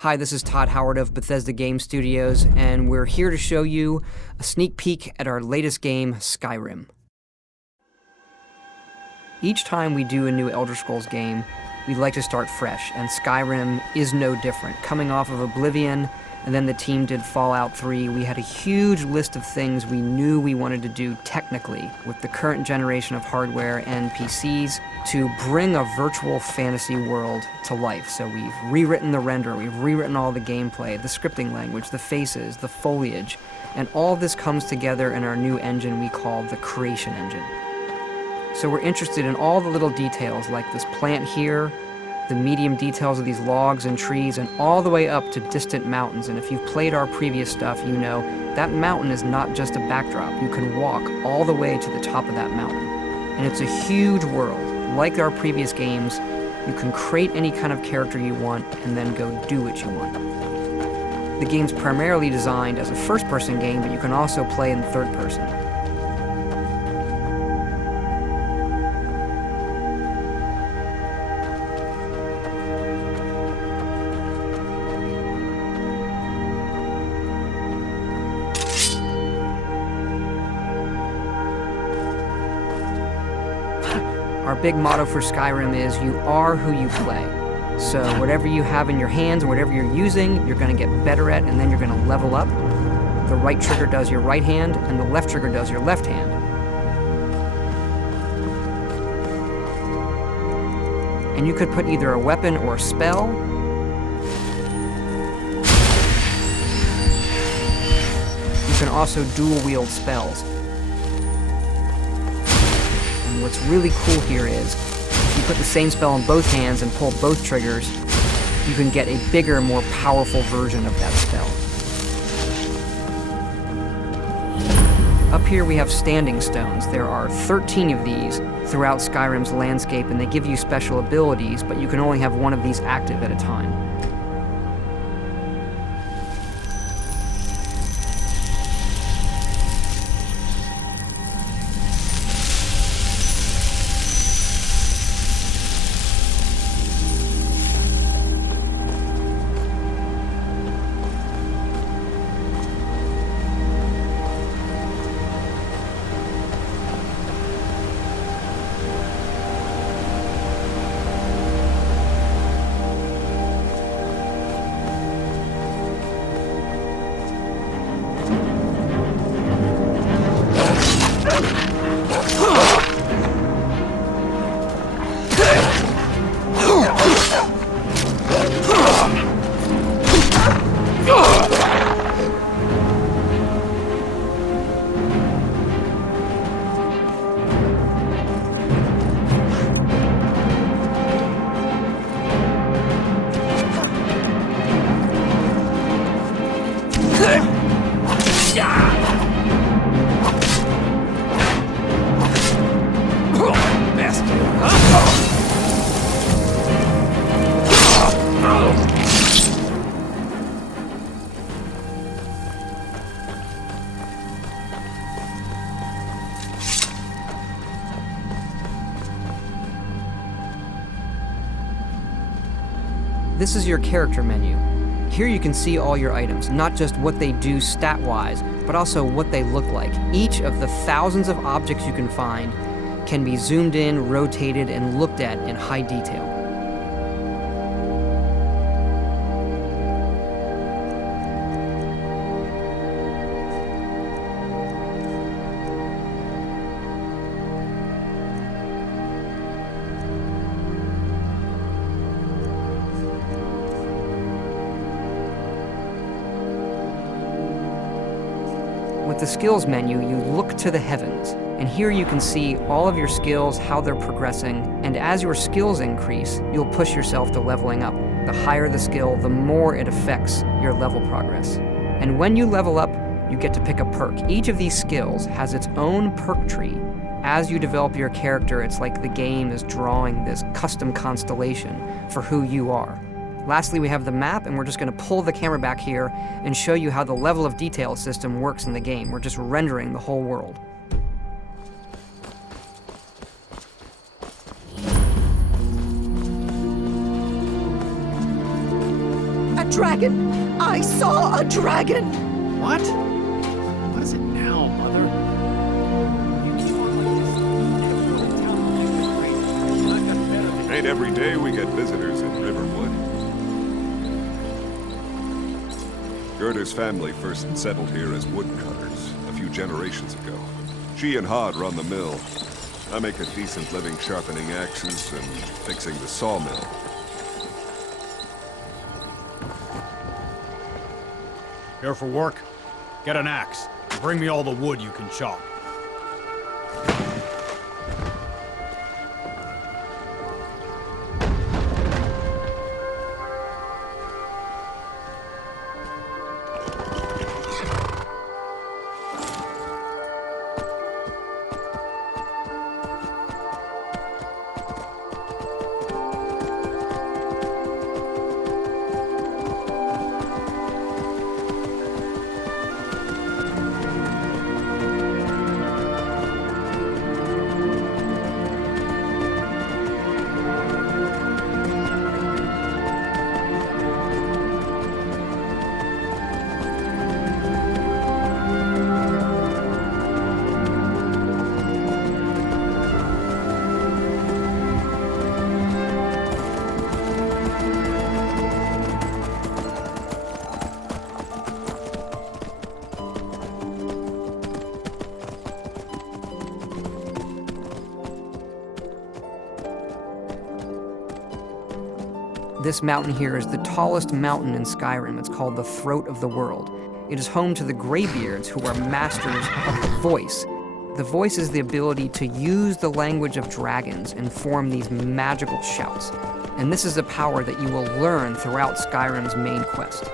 Hi, this is Todd Howard of Bethesda Game Studios, and we're here to show you a sneak peek at our latest game, Skyrim. Each time we do a new Elder Scrolls game, we like to start fresh, and Skyrim is no different. Coming off of Oblivion, and then the team did Fallout 3, we had a huge list of things we knew we wanted to do technically with the current generation of hardware and PCs to bring a virtual fantasy world to life. So we've rewritten the render, we've rewritten all the gameplay, the scripting language, the faces, the foliage, and all this comes together in our new engine we call the Creation Engine. So we're interested in all the little details like this plant here, the medium details of these logs and trees, and all the way up to distant mountains. And if you've played our previous stuff, you know that mountain is not just a backdrop. You can walk all the way to the top of that mountain. And it's a huge world. Like our previous games, you can create any kind of character you want and then go do what you want. The game's primarily designed as a first-person game, but you can also play in third person. Our big motto for Skyrim is, you are who you play. So whatever you have in your hands, or whatever you're using, you're going to get better at, and then you're going to level up. The right trigger does your right hand, and the left trigger does your left hand. And you could put either a weapon or a spell. You can also dual wield spells. What's really cool here is, if you put the same spell in both hands and pull both triggers, you can get a bigger, more powerful version of that spell. Up here we have standing stones. There are 13 of these throughout Skyrim's landscape, and they give you special abilities, but you can only have one of these active at a time. This is your character menu. Here you can see all your items, not just what they do stat-wise, but also what they look like. Each of the thousands of objects you can find can be zoomed in, rotated, and looked at in high detail. With the skills menu, you look to the heavens, and here you can see all of your skills, how they're progressing, and as your skills increase, you'll push yourself to leveling up. The higher the skill, the more it affects your level progress. And when you level up, you get to pick a perk. Each of these skills has its own perk tree. As you develop your character, it's like the game is drawing this custom constellation for who you are. Lastly, we have the map, and we're just going to pull the camera back here and show you how the level of detail system works in the game. We're just rendering the whole world. dragon! I saw a dragon! What? What is it now, Mother? You keep on like this, I got better than Ain't every day we get visitors in Riverwood. Gerder's family first settled here as woodcutters a few generations ago. She and Hod run the mill. I make a decent living sharpening axes and fixing the sawmill. Here for work? Get an axe. And bring me all the wood you can chop. This mountain here is the tallest mountain in Skyrim. It's called the Throat of the World. It is home to the Greybeards, who are masters of the voice. The voice is the ability to use the language of dragons and form these magical shouts. And this is a power that you will learn throughout Skyrim's main quest.